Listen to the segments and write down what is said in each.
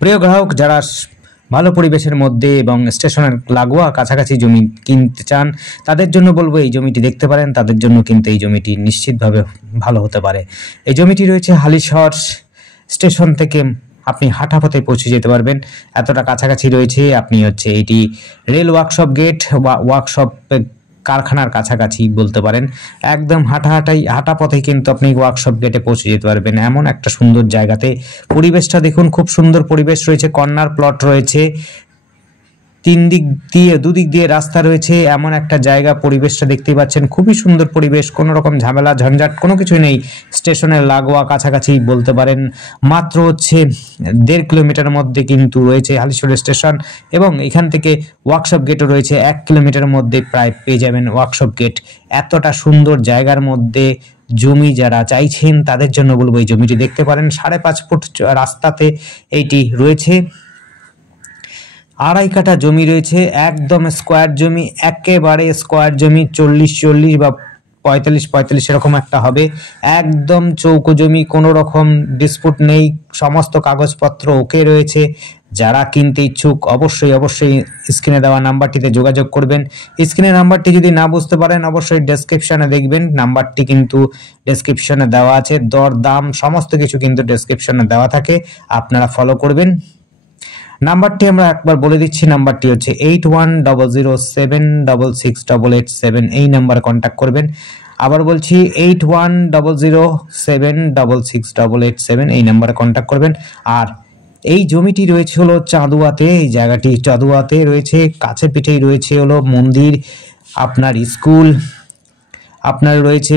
প্রিয় গ্রাহক যারা ভালো পরিবেশের মধ্যে এবং স্টেশনের লাগোয়া কাছাকাছি জমি কিনতে চান তাদের জন্য বলবো এই জমিটি দেখতে পারেন। তাদের জন্য কিন্তু এই জমিটি নিশ্চিতভাবে ভালো হতে পারে। এই জমিটি রয়েছে হালিশহর স্টেশন থেকে আপনি হাঁটা পথে পৌঁছে যেতে পারবেন, এতটা কাছাকাছি রয়েছে। আপনি এটি রেল ওয়ার্কশপ গেট বা ওয়ার্কশপ কারখানার কাছাকাছি বলতে পারেন। একদম হাঁটা পথে কিন্তু আপনি ওয়ার্কশপ গেটে পৌঁছে যেতে পারবেন, এমন একটা সুন্দর জায়গাতে। পরিবেশটা দেখুন, খুব সুন্দর পরিবেশ রয়েছে। কর্নার প্লট রয়েছে, দুদিক দিয়ে রাস্তা রয়েছে, এমন একটা জায়গা। পরিবেশটা দেখতেই পাচ্ছেন, খুবই সুন্দর পরিবেশ। কোনো রকম ঝামেলা ঝঞ্ঝাট কোনো কিছুই নেই। স্টেশনের লাগোয়া কাছাকাছি বলতে পারেন। মাত্র 1.5 কিলোমিটারের মধ্যে কিন্তু রয়েছে হালিশহর স্টেশন, এবং এখান থেকে ওয়ার্কশপ গেটও রয়েছে। 1 কিলোমিটারের মধ্যে প্রায় পেয়ে যাবেন ওয়ার্কশপ গেট। এতটা সুন্দর জায়গার মধ্যে জমি যারা চাইছেন তাদের জন্য বলবো এই জমিটি দেখতে পারেন। 5.5 ফুট রাস্তাতে এইটি রয়েছে। 2.5 কাঠা জমি রয়েছে, একদম স্কোয়ার জমি, একেবারে স্কোয়ার জমি। 40 বা 45 এরকম একটা হবে। একদম চৌকো জমি, কোনো রকম ডিসপুট নেই, সমস্ত কাগজপত্র ওকে রয়েছে। যারা কিনতে ইচ্ছুক অবশ্যই স্ক্রিনে দেওয়া নাম্বারটিতে যোগাযোগ করবেন। স্ক্রিনের নাম্বারটি যদি না বুঝতে পারেন অবশ্যই ডেসক্রিপশনে দেখবেন, নাম্বারটি কিন্তু ডেসক্রিপশনে দেওয়া আছে। দর দাম সমস্ত কিছু কিন্তু ডেসক্রিপশনে দেওয়া থাকে, আপনারা ফলো করবেন। নাম্বারটি আমরা একবার বলে দিচ্ছি, নাম্বারটি হচ্ছে 8100766887। এই নাম্বারে কন্ট্যাক্ট করবেন। আবার বলছি 8100766887, এই নাম্বারে কন্ট্যাক্ট করবেন। আর এই জমিটি রয়েছে হলো চাঁদুয়াতে। এই জায়গাটি চাঁদুয়াতে রয়েছে, কাছে পিঠেই রয়েছে হলো মন্দির, আপনার স্কুল, আপনার রয়েছে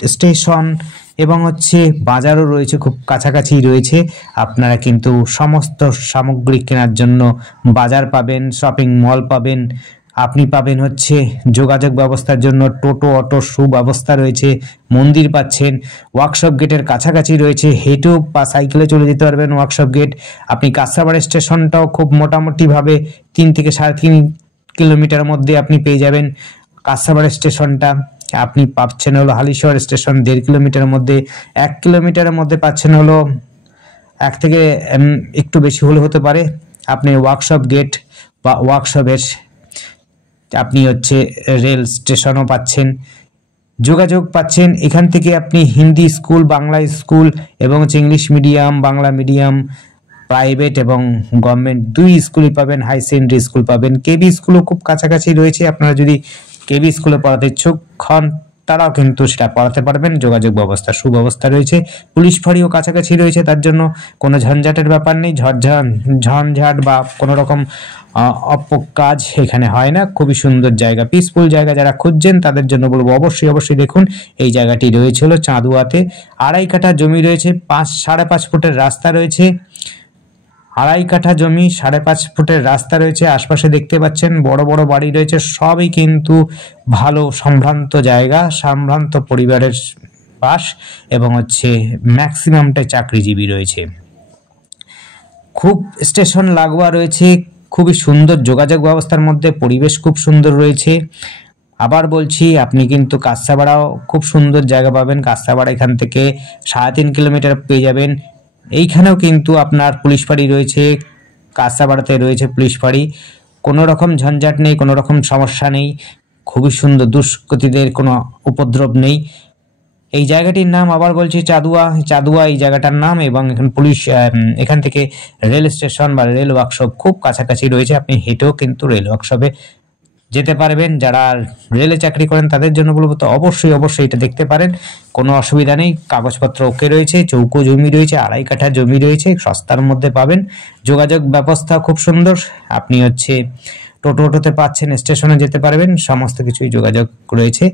স্টেশন, এবং বাজারও রয়েছে, খুব কাছাকাছি রয়েছে। আপনারা কিন্তু সমস্ত সামগ্রী কেনার জন্য বাজার পাবেন, শপিং মল পাবেন। আপনি পাবেন যোগাযোগ ব্যবস্থার জন্য টোটো, অটো সুব্যবস্থা রয়েছে। মন্দির পাচ্ছেন, ওয়ার্কশপ গেটের কাছাকাছি রয়েছে, হেঁটেও বা সাইকেলে চলে যেতে পারবেন ওয়ার্কশপ গেট। আপনি কাঁচরাপাড়া স্টেশনটাও খুব মোটামুটিভাবে 3 থেকে 3.5 কিলোমিটার মধ্যে আপনি পেয়ে যাবেন কাঁচরাপাড়া স্টেশনটা। আপনি পাচ্ছেন হলো হালিশহর স্টেশন 1.5 কিলোমিটারের মধ্যে। 1 কিলোমিটারের মধ্যে পাচ্ছেন হলো 1 থেকে একটু বেশি হলে হতে পারে আপনি ওয়ার্কশপ গেট বা ওয়ার্কশপের আপনি রেল স্টেশনও পাচ্ছেন, যোগাযোগ পাচ্ছেন। এখান থেকে আপনি হিন্দি স্কুল, বাংলা স্কুল এবং English medium, Bangla medium, private এবং গভর্নমেন্ট 2 স্কুলই পাবেন। হাই সেকেন্ডারি স্কুল পাবেন। কেবি স্কুলও খুব কাছাকাছি রয়েছে। আপনারা যদি কেবি স্কুলে পড়াতে ইচ্ছুক হন তারাও কিন্তু সেটা পড়াতে পারবেন। যোগাযোগ ব্যবস্থা সুব্যবস্থা রয়েছে। পুলিশ ফাঁড়িও কাছাকাছি রয়েছে, তার জন্য কোনো ঝঞ্ঝাটের ব্যাপার নেই। ঝঞ্ঝাট বা কোনো রকম কাজ এখানে হয় না। খুবই সুন্দর জায়গা, পিসফুল জায়গা। যারা খুঁজছেন তাদের জন্য বলবো অবশ্যই দেখুন। এই জায়গাটি রয়েছে হলো চাঁদুয়াতে। 2.5 কাঠা জমি রয়েছে, 5.5 ফুটের রাস্তা রয়েছে। 2.5 কাঠা জমি, 5.5 ফুটের রাস্তা রয়েছে। আশপাশে দেখতে পাচ্ছেন বড় বড় বাড়ি রয়েছে। সবই কিন্তু ভালো সম্ভ্রান্ত জায়গা, সম্ভ্রান্ত পরিবারের বাস, এবং ম্যাক্সিমামটাই চাকরিজীবী রয়েছে। খুব স্টেশন লাগোয়া রয়েছে, খুবই সুন্দর যোগাযোগ ব্যবস্থার মধ্যে। পরিবেশ খুব সুন্দর রয়েছে। আবার বলছি, আপনি কিন্তু কাঁচরাপাড়াও খুব সুন্দর জায়গা পাবেন। কাঁচরাপাড়া এখান থেকে 3.5 কিলোমিটার পেয়ে যাবেন। এইখানেও কিন্তু আপনার পুলিশ ফাঁড়ি রয়েছে। কাঁচরাপাড়াতে রয়েছে পুলিশ ফাঁড়ি, কোনো রকম ঝঞ্ঝাট নেই, কোনো রকম সমস্যা নেই। খুবই সুন্দর, দুষ্কৃতীদের কোনো উপদ্রব নেই। এই জায়গাটির নাম আবার বলছি চাঁদুয়া এই জায়গাটার নাম। এবং এখান থেকে রেল স্টেশন বা রেল ওয়ার্কশপ খুব কাছাকাছি রয়েছে। আপনি হেঁটেও কিন্তু রেল ওয়ার্কশপে যেতে পারবেন। যারা রেলে চাকরি করেন তাদের জন্য বলবো তো অবশ্যই এটা দেখতে পারেন, কোনো অসুবিধা নেই। কাগজপত্র ওকে রয়েছে, চৌকো জমি রয়েছে, 2.5 কাঠা জমি রয়েছে, সস্তার মধ্যে পাবেন। যোগাযোগ ব্যবস্থা খুব সুন্দর। আপনি টোটোতে পাচ্ছেন, স্টেশনে যেতে পারবেন, সমস্ত কিছুই যোগাযোগ রয়েছে।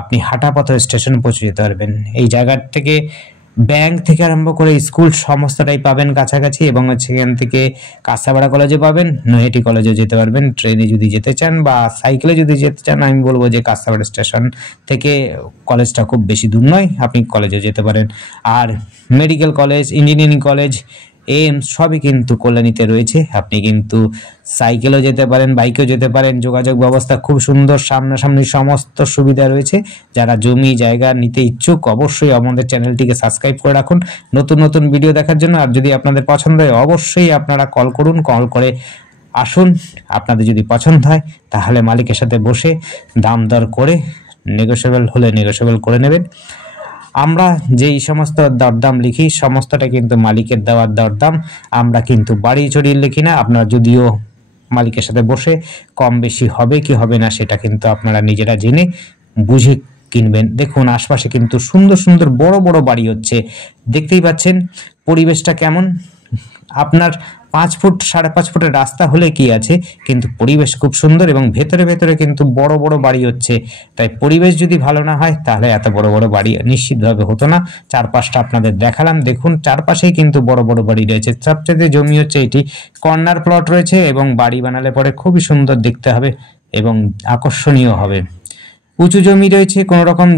আপনি হাঁটা পথে স্টেশনে পৌঁছে যেতে পারবেন। এই জায়গা থেকে ব্যাংক থেকে আরম্ভ করে স্কুল সমস্তটাই পাবেন কাছাকাছি। এবং এখান থেকে কাঁচরাপাড়া কলেজে পাবেন, নৈহাটি কলেজে যেতে পারবেন। ট্রেনে যদি যেতে চান বা সাইকেলে যদি যেতে চান, আমি বলবো যে কাঁচরাপাড়া স্টেশন থেকে কলেজটা খুব বেশি দূর নয়, আপনি কলেজে যেতে পারেন। আর medical college, engineering college AIIMS সবই কিন্তু কল্যাণীতে রয়েছে। আপনি কিন্তু সাইকেলেও যেতে পারেন, বাইকেও যেতে পারেন, যোগাযোগ ব্যবস্থা খুব সুন্দর, সামনাসামনি সমস্ত সুবিধা রয়েছে। যারা জমি জায়গা নিতে ইচ্ছুক অবশ্যই আমাদের চ্যানেলটিকে সাবস্ক্রাইব করে রাখুন নতুন নতুন ভিডিও দেখার জন্য। আর যদি আপনাদের পছন্দ হয় অবশ্যই আপনারা কল করুন, কল করে আসুন। আপনাদের যদি পছন্দ হয় তাহলে মালিকের সাথে বসে দাম দর করে নেগোশিয়েবল হলে নেগোশিয়েবল করে নেবেন। আমরা যেই সমস্ত দরদাম লিখি সমস্তটা কিন্তু মালিকের দেওয়ার দরদাম, আমরা কিন্তু বাড়ি চড়িয়ে লিখি না। আপনারা যদিও মালিকের সাথে বসে কম বেশি হবে কি হবে না সেটা কিন্তু আপনারা নিজেরা জেনে বুঝে কিনবেন। দেখুন আশপাশে কিন্তু সুন্দর সুন্দর বড় বড় বাড়ি হচ্ছে, দেখতেই পাচ্ছেন পরিবেশটা কেমন। আপনার 5 ফুট 5.5 ফুটের রাস্তা হলে কি আছে, কিন্তু পরিবেশ খুব সুন্দর এবং ভেতরে ভেতরে কিন্তু বড় বড় বাড়ি হচ্ছে। তাই পরিবেশ যদি ভালো না হয় তাহলে এত বড় বড় বাড়ি নিশ্চিতভাবে হতো না। চারপাশটা আপনাদের দেখালাম, দেখুন চারপাশেই কিন্তু বড় বড় বাড়ি রয়েছে। সবচেয়ে জমি হচ্ছে এটি, কর্নার প্লট রয়েছে এবং বাড়ি বানালে পরে খুবই সুন্দর দেখতে হবে এবং আকর্ষণীয় হবে। উঁচু জমি রয়েছে, কোনো রকম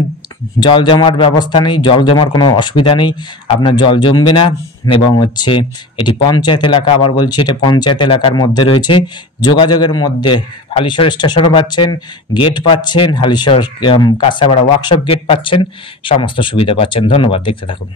জল জমার ব্যবস্থা নেই, জল জমার কোনো অসুবিধা নেই, আপনার জল জমবে না। এবং হচ্ছে এটি পঞ্চায়েত এলাকা, আবার বলছি এটা পঞ্চায়েত এলাকার মধ্যে রয়েছে। যোগাযোগের মধ্যে হালিশহর স্টেশনও পাচ্ছেন, গেট পাচ্ছেন, হালিশহর কাঁচাপাড়া ওয়ার্কশপ গেট পাচ্ছেন, সমস্ত সুবিধা পাচ্ছেন। ধন্যবাদ, দেখতে থাকুন।